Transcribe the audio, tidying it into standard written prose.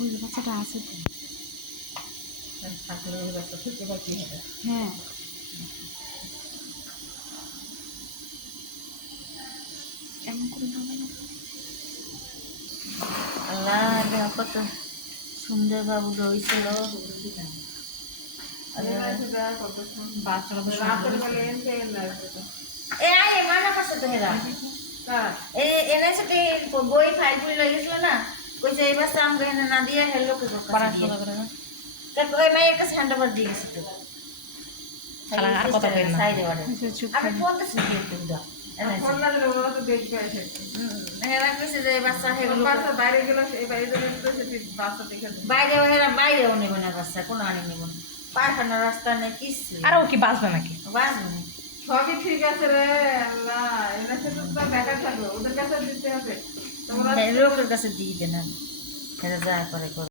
ওই যে বাচ্চাটা আছে তো। থাকলে ওই বাচ্চা থেকে বা কি হবে? হ্যাঁ এমন করে হবে না। আল্লাহ কত সুন্দর বাবু রয়েছিল। বাচ্চারা তো রাতের বেলা এনতে এনে আসবে তো। এ আয় মানা করছে তো হেরা এনে সাথে বই ফাইল ফুল লয়ে গেছিল না, কইছে এই বাচ্চা আমাকে এনে না দিয়ে হেলো কে কাছে দিয়ে তারপর ওই মায়ের কাছে হ্যান্ড ওভার দিয়ে গেছে তো। আর কথা কই না। সাইডে বাড়ে চুপ আমি ফোন দিছি দিয়ে তো ফোন না দিলে ওরা তো দেখবে এসে। হেরা কইছে যে বাচ্চা হেগুলো বাচ্চা বাইরে গেল এই বাইরে গেলে তো সেটি বাচ্চা দেখে দেবে। বাইরে হেরা বাইরেও নেব না বাচ্চা, কোনো আনি নেব না, পায়খানার রাস্তা নেই কিছু আর ও কি বাঁচবে নাকি? বাঁচবে না। সবই ঠিক আছে রে আল্লাহ, এরা সাথে তো ব্যাটার থাকবে, ওদের কাছে দিতে হবে তোমরা। লোকের কাছে দিয়ে দেন, হেরা যা করে করে।